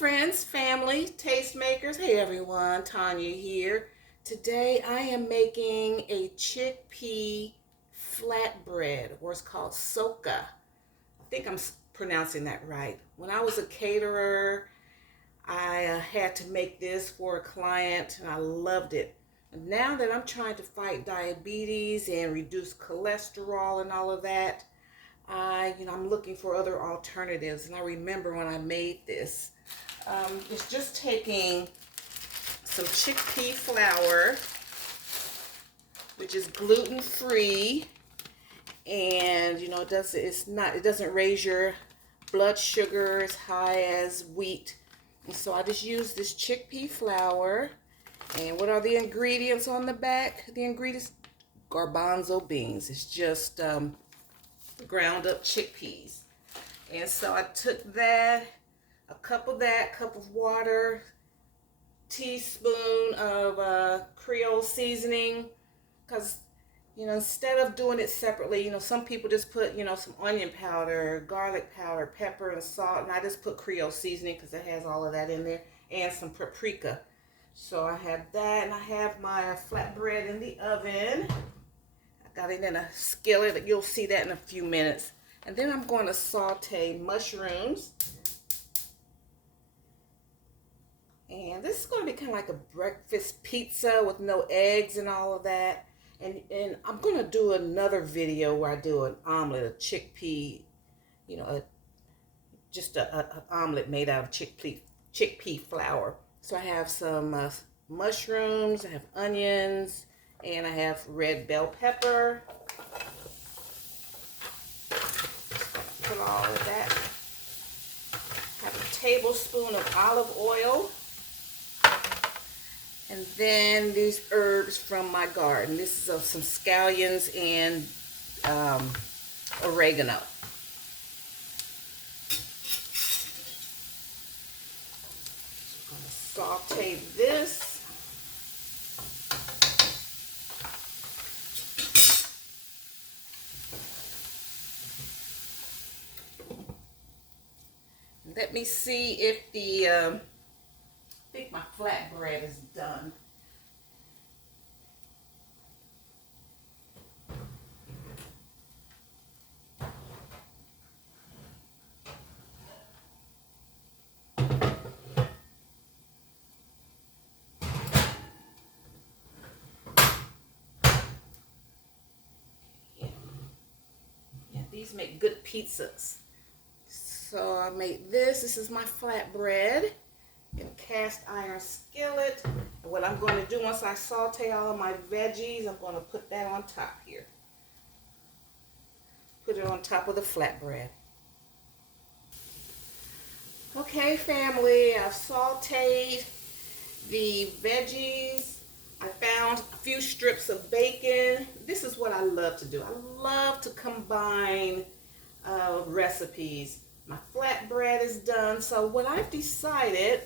friends, family, tastemakers. Hey everyone, Tanya here. Today I am making a chickpea flatbread, or it's called soca. I think I'm pronouncing that right. When I was a caterer, I had to make this for a client and I loved it. And now that I'm trying to fight diabetes and reduce cholesterol and all of that, I'm looking for other alternatives. And I remember when I made this, it's just taking some chickpea flour, which is gluten free, and it doesn't raise your blood sugar as high as wheat. And so I just use this chickpea flour. And what are the ingredients on the back? The ingredients: garbanzo beans. It's just ground up chickpeas. And so I took that, a cup of water, teaspoon of Creole seasoning, because instead of doing it separately, some people just put some onion powder, garlic powder, pepper, and salt, and I just put Creole seasoning because it has all of that in there, and some paprika. So I have that, and I have my flatbread in the oven. I got it in a skillet. You'll see that in a few minutes. And then I'm going to saute mushrooms. And this is going to be kind of like a breakfast pizza with no eggs and all of that. And I'm going to do another video where I do an omelet, a chickpea, just an omelet made out of chickpea flour. So I have some mushrooms, I have onions, and I have red bell pepper. Put all of that. Have a tablespoon of olive oil. And then these herbs from my garden. This is some scallions and oregano. I'm going to saute this. Let me see if I think my flatbread is done. Yeah, these make good pizzas. So I made this. This is my flatbread in a cast iron skillet. And what I'm going to do once I saute all of my veggies, I'm going to put that on top here. Put it on top of the flatbread. Okay, family, I've sauteed the veggies. I found a few strips of bacon. This is what I love to do. I love to combine recipes. My flatbread is done. So what I've decided,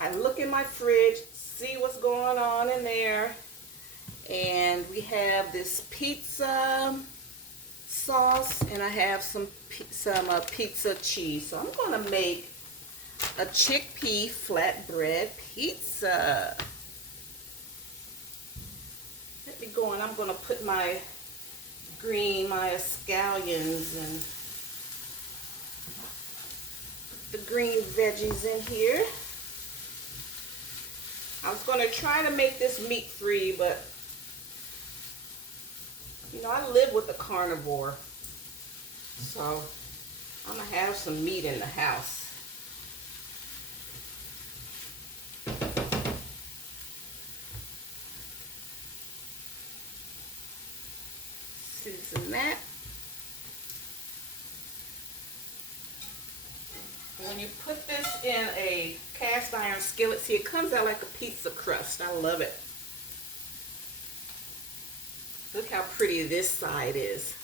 I look in my fridge, see what's going on in there, and we have this pizza sauce, and I have some pizza cheese. So I'm going to make a chickpea flatbread pizza. Let me go, and I'm going to put my scallions and the green veggies in here. I was going to try to make this meat free, but I live with a carnivore, so I'm going to have some meat in the house. Season that. When you put this in a cast iron skillet, see, it comes out like a pizza crust. I love it. Look how pretty this side is.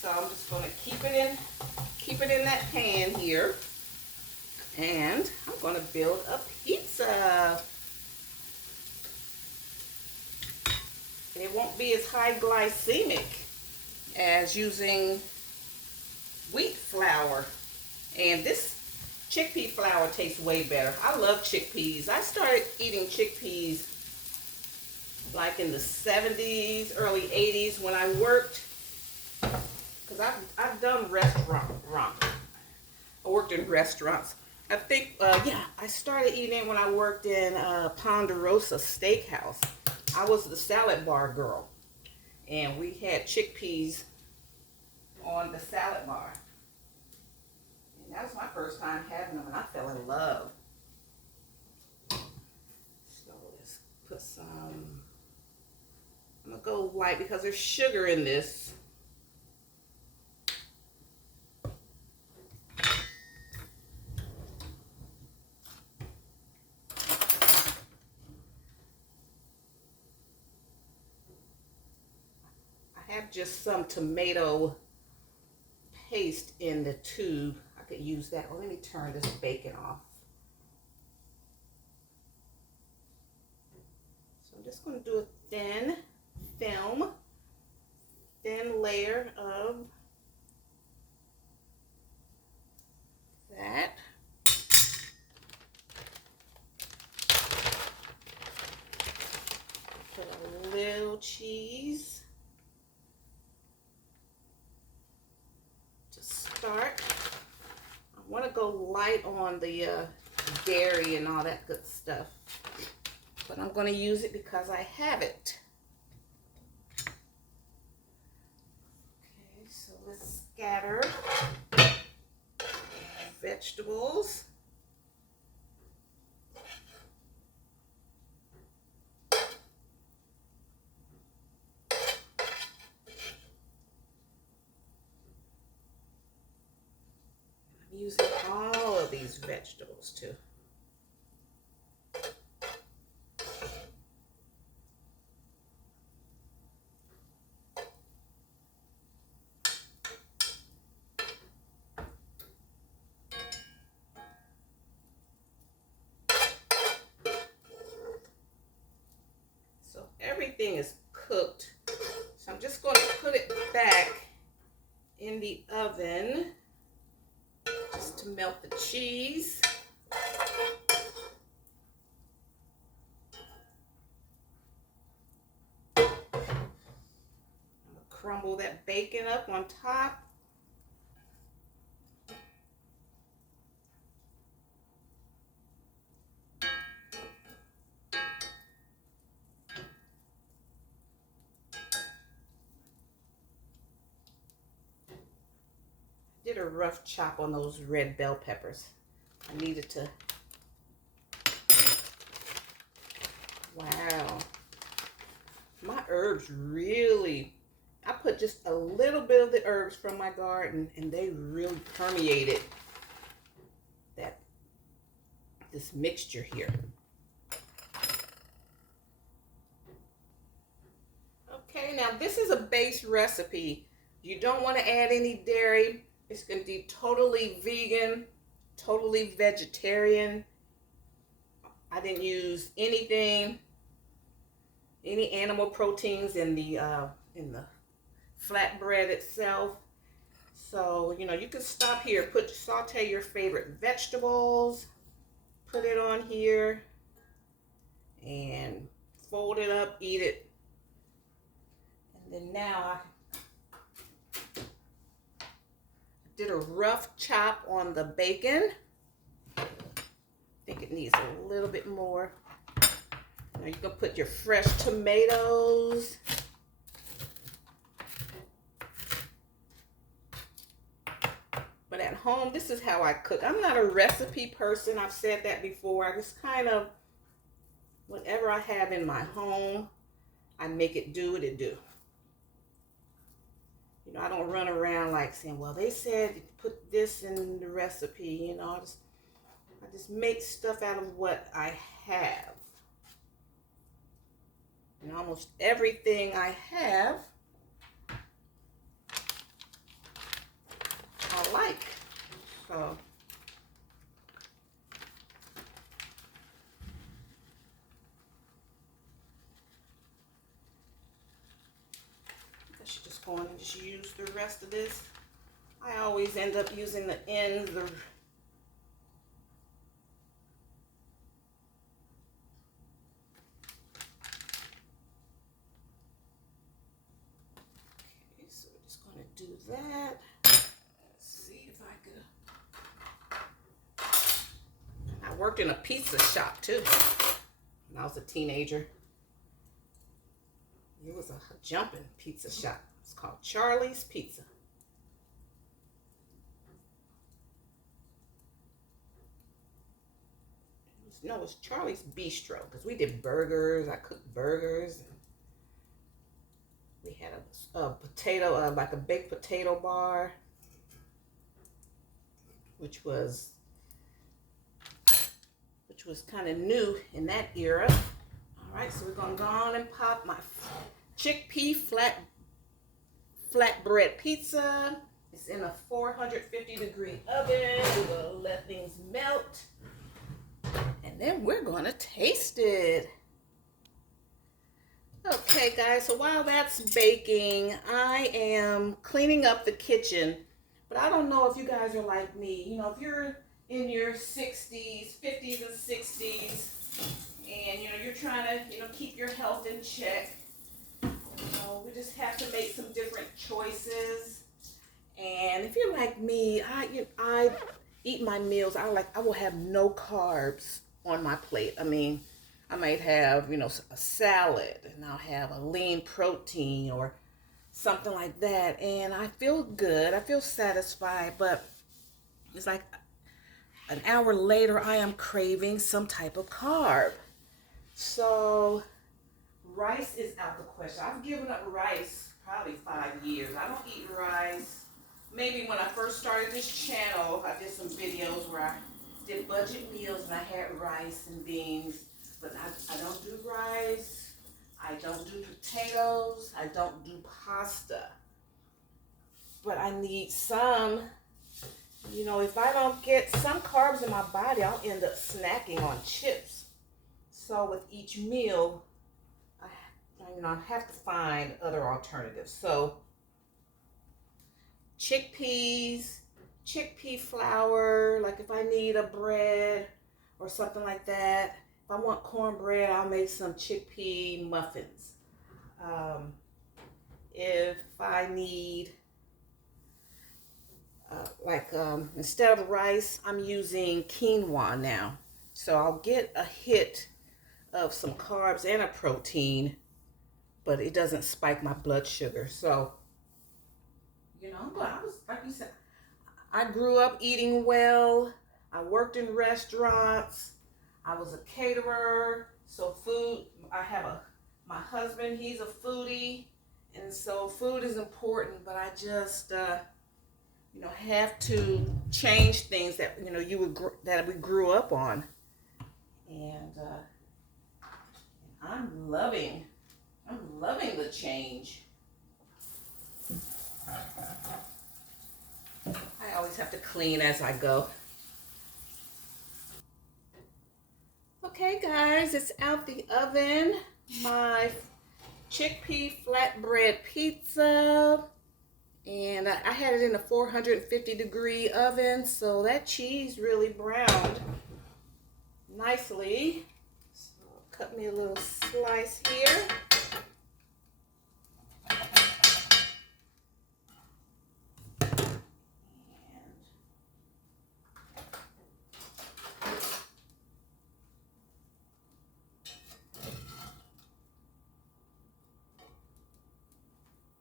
So I'm just going to keep it in that pan here, and I'm going to build a pizza. And it won't be as high glycemic as using wheat flour. And this chickpea flour tastes way better. I love chickpeas. I started eating chickpeas like in the 70s, early 80s when I worked, because I've done restaurant. I worked in restaurants. I think, yeah, I started eating it when I worked in Ponderosa Steakhouse. I was the salad bar girl, and we had chickpeas on the salad bar. And that was my first time having them, and I fell in love. So let's put some, I'm gonna go light because there's sugar in this. I have just some tomato paste in the tube. I could use that. Well, let me turn this bacon off. So I'm just going to do a thin layer of that. Put a little cheese to start. I want to go light on the dairy and all that good stuff, but I'm going to use it because I have it. Okay, so let's scatter vegetables. I'm using all of these vegetables too. Everything is cooked, so I'm just going to put it back in the oven just to melt the cheese. I'm going to crumble that bacon up on top. Did a rough chop on those red bell peppers. I needed to. Wow. My herbs really, I put just a little bit of the herbs from my garden and they really permeated this mixture here. Okay, now this is a base recipe. You don't want to add any dairy. It's going to be totally vegan, totally vegetarian. I didn't use any animal proteins in the flatbread itself. So, you know, you can stop here, saute your favorite vegetables, put it on here, and fold it up, eat it. And then now I did a rough chop on the bacon. I think it needs a little bit more. Now you can put your fresh tomatoes. But at home, this is how I cook. I'm not a recipe person. I've said that before. I just kind of, whatever I have in my home, I make it do what it do. You know, I don't run around like saying, well, they said put this in the recipe. You know, I just make stuff out of what I have. And almost everything I have, I like. So I should just go on and just use the rest of this. I always end up using the ends that. Let's see if I could. I worked in a pizza shop too when I was a teenager. It was a jumping pizza shop. It's called Charlie's Pizza. No, it was Charlie's Bistro because we did burgers. I cooked burgers. And we had a potato, like a baked potato bar, which was kind of new in that era. All right, so we're gonna go on and pop my chickpea flatbread pizza. It's in a 450-degree oven. We're gonna let things melt, and then we're gonna taste it. Okay, guys, so while that's baking, I am cleaning up the kitchen. But I don't know if you guys are like me. You know, if you're in your 60s, 50s and 60s, and, you know, you're trying to, you know, keep your health in check, you know, we just have to make some different choices. And if you're like me, I eat my meals. I will have no carbs on my plate. I mean, I might have, you know, a salad, and I'll have a lean protein or something like that. And I feel good. I feel satisfied. But it's like an hour later, I am craving some type of carb. So rice is out the question. I've given up rice probably 5 years. I don't eat rice. Maybe when I first started this channel, I did some videos where I did budget meals and I had rice and beans. But I don't do rice, I don't do potatoes, I don't do pasta. But I need some, you know, if I don't get some carbs in my body, I'll end up snacking on chips. So with each meal, I have to find other alternatives. So chickpeas, chickpea flour, like if I need a bread or something like that. If I want cornbread, I'll make some chickpea muffins. If I need, instead of rice, I'm using quinoa now. So I'll get a hit of some carbs and a protein, but it doesn't spike my blood sugar. So, you know, but I was, like you said, I grew up eating well. I worked in restaurants. I was a caterer, so food, my husband, he's a foodie, and so food is important, but I just, you know, have to change things that, you know, that we grew up on, and I'm loving the change. I always have to clean as I go. Okay, guys, it's out the oven. My chickpea flatbread pizza. And I had it in a 450-degree oven, so that cheese really browned nicely. So I'll cut me a little slice here.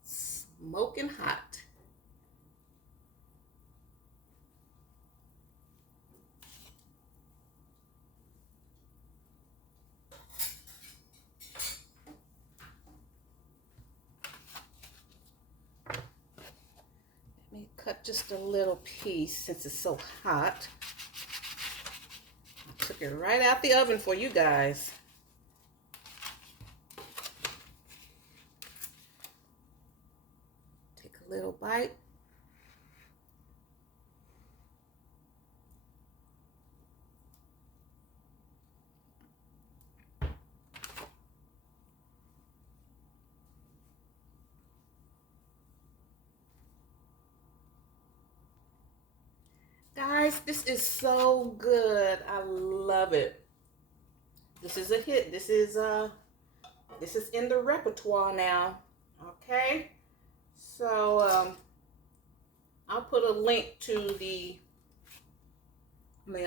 Smoking hot. Let me cut just a little piece since it's so hot. I took it right out the oven for you guys. Take a little bite. Guys, this is so good. I love it. This is a hit. This is in the repertoire now. Okay? So I'll put a link to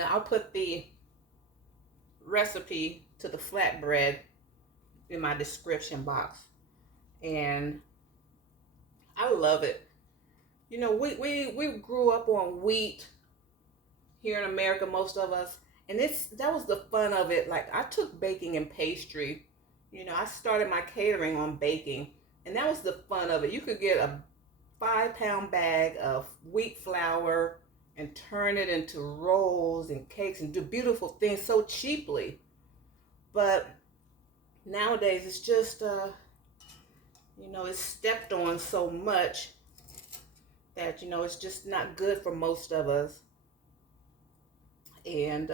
I'll put the recipe to the flatbread in my description box. And I love it. You know, we grew up on wheat here in America, most of us. And that was the fun of it. Like, I took baking and pastry. You know, I started my catering on baking. And that was the fun of it. You could get a 5-pound bag of wheat flour and turn it into rolls and cakes and do beautiful things so cheaply. But nowadays it's just, you know, it's stepped on so much that, you know, it's just not good for most of us. And,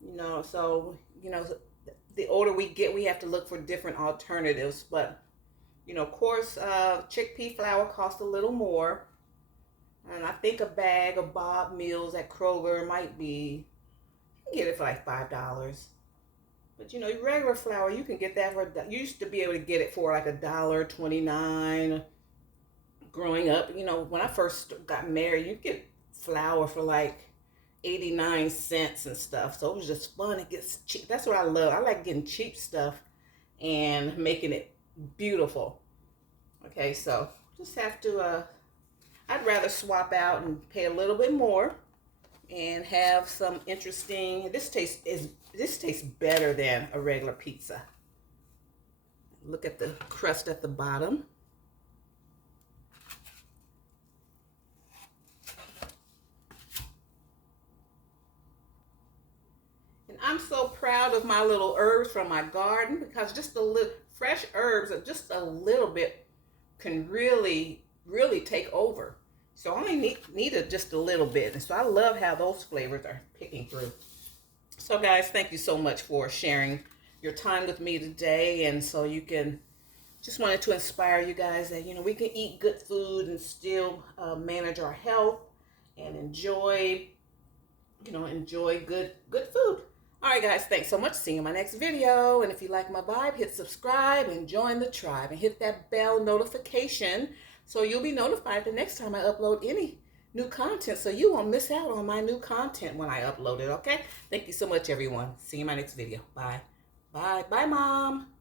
you know, so, you know, the older we get, we have to look for different alternatives. But, you know, of course, chickpea flour costs a little more. And I think a bag of Bob Meals at Kroger might be, you can get it for like $5. But, you know, regular flour, you can get that for, you used to be able to get it for like $1.29. Growing up, you know, when I first got married, you get flour for like 89 cents and stuff. So it was just fun. It gets cheap. That's what I love. I like getting cheap stuff and making it beautiful. Okay, so just have to, I'd rather swap out and pay a little bit more and have some interesting, this tastes better than a regular pizza. Look at the crust at the bottom. And I'm so proud of my little herbs from my garden, because just the little fresh herbs are just a little bit can really take over. So I only need just a little bit. And so I love how those flavors are picking through. So guys, thank you so much for sharing your time with me today. And so you can, just wanted to inspire you guys that, you know, we can eat good food and still manage our health and enjoy, you know, enjoy good food. All right, guys, thanks so much. See you in my next video. And if you like my vibe, hit subscribe and join the tribe and hit that bell notification so you'll be notified the next time I upload any new content, so you won't miss out on my new content when I upload it, okay? Thank you so much, everyone. See you in my next video. Bye. Bye. Bye, Mom.